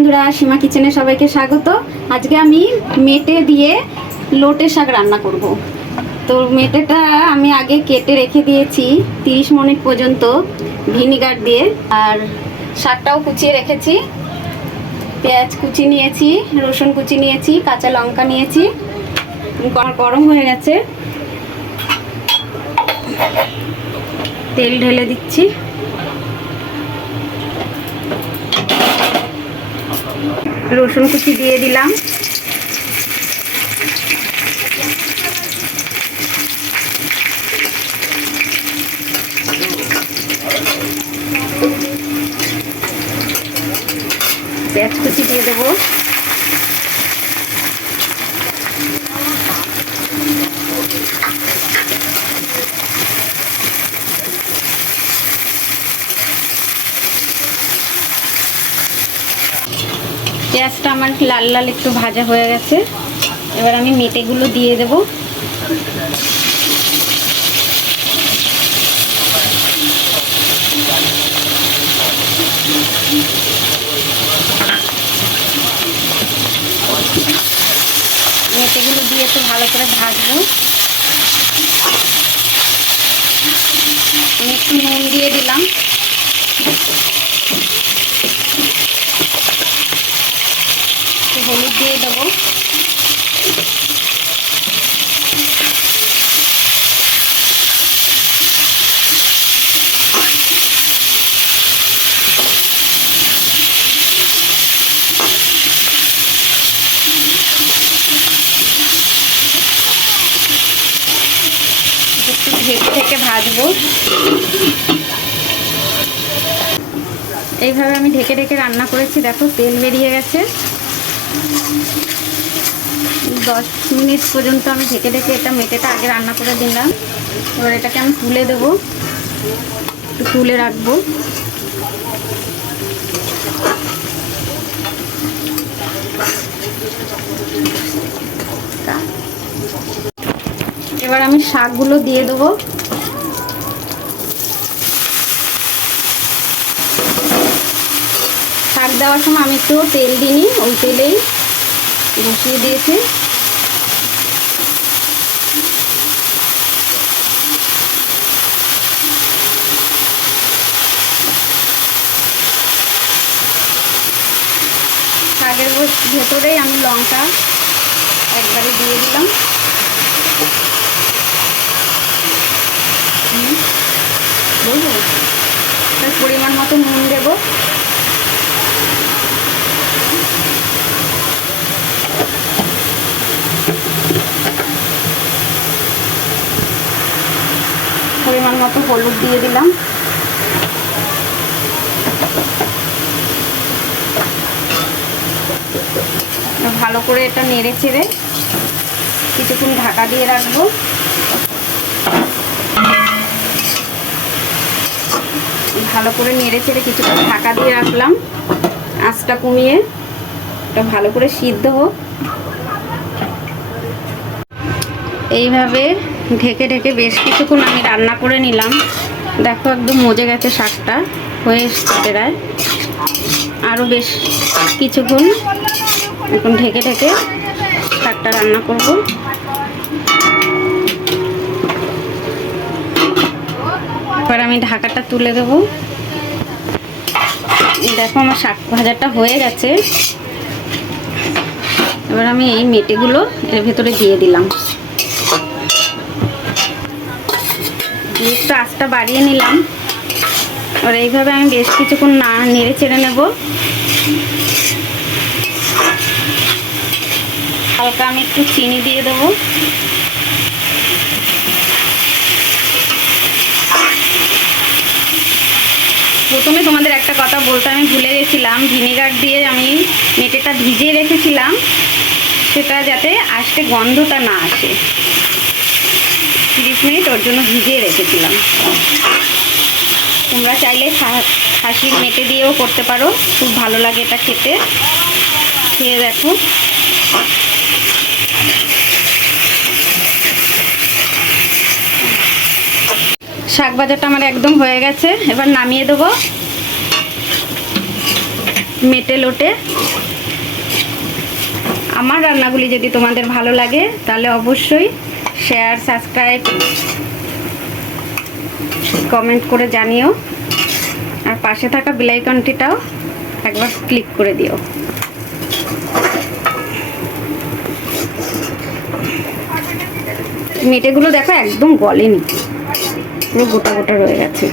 বন্ধুরা, সীমা কিচেনে সবাইকে স্বাগত। আজকে আমি মেটে দিয়ে লোটে শাক রান্না করব। তো মেটেটা আমি আগে কেটে রেখে দিয়েছি 30 মিনিট পর্যন্ত ভিনিগার দিয়ে, আর শাকটাও কুচিয়ে রেখেছি। পেঁয়াজ কুচি নিয়েছি, রসুন কুচি নিয়েছি, কাঁচা লঙ্কা নিয়েছি। গরম হয়ে গেছে, তেল ঢেলে দিচ্ছি। রসুন কুচি দিয়ে দিলাম, পেঁয়াজ কুচি দিয়ে দেবো, পেঁয়াজটা আমার লাল লাল একটু ভাজা হয়ে গেছে। এবার আমি মেটেগুলো দিয়ে দেব। মেটেগুলো দিয়ে একটু ভালো করে ভাজবো। আমি একটু নুন দিয়ে দিলাম, হলুদ দিয়ে দেবো, একটু ঢেকে থেকে ভাজবো। এইভাবে আমি ঢেকে ঢেকে রান্না করেছি। দেখো তেল বেরিয়ে গেছে। 10 মিনিট পর্যন্ত আমি ঢেকে ঢেকে এটা মেটেটা আগে রান্না করে দিলাম। এবার এটাকে আমি তুলে দেবো, একটু তুলে রাখবো। এবার আমি শাকগুলো দিয়ে দেবো। শাক দেওয়ার সময় আমি একটু তেল দিইনি, ওই তেলেই বসিয়ে দিয়েছি। শাকের ভেতরেই আমি লঙ্কা একবারে দিয়ে দিলাম। বুঝলো, পরিমাণ মতো নুন দেবো। পরিমাণ মতো হলুদ দিয়ে দিলাম। ভালো করে এটা নেড়ে চেড়ে কিছুক্ষণ ঢাকা দিয়ে রাখবো। ভালো করে নেড়ে চেড়ে কিছুক্ষণ ঢাকা দিয়ে রাখলাম, আঁচটা কমিয়ে। এটা ভালো করে সিদ্ধ হোক। এইভাবে ঢেকে ঢেকে বেশ কিছুক্ষণ আমি রান্না করে নিলাম। দেখো একদম মজে গেছে শাকটা, হয়ে এসছে প্রায়। আরও বেশ কিছুক্ষণ এখন ঢেকে ঢেকে শাকটা রান্না করব। এবার আমি ঢাকাটা তুলে দেবো। দেখো আমার শাক ভাজাটা হয়ে গেছে। এবার আমি এই মেটেগুলো এর ভেতরে দিয়ে দিলাম। একটু আঁচটা বাড়িয়ে নিলাম। আর এইভাবে আমি বেশ কিছুক্ষণ নেড়ে চেড়ে নেব। হালকা আমি একটু চিনি দিয়ে দেবো। প্রথমে তোমাদের একটা কথা বলতে আমি ভুলে গেছিলাম, ভিনেগার দিয়ে আমি মেটেটা ভিজিয়ে রেখেছিলাম, সেটা যাতে আস্তে গন্ধটা না আসে। 30 মিনিট ওর জন্য ভিজিয়ে রেখেছিলাম। তোমরা চাইলে খাসির মেটে দিয়েও করতে পারো, খুব ভালো লাগে এটা খেতে। খেয়ে দেখো। শাক ভাজাটা আমার একদম হয়ে গেছে। এবার নামিয়ে দেবো। মেটে লোটে। আমার রান্নাগুলি যদি তোমাদের ভালো লাগে তাহলে অবশ্যই শেয়ার, সাবস্ক্রাইব, কমেন্ট করে জানিও। আর পাশে থাকা বেল আইকনটিটাও একবার ক্লিক করে দিও। মেটেগুলো দেখো একদম গলেনি, পুরো গোটা গোটা রয়ে গেছে।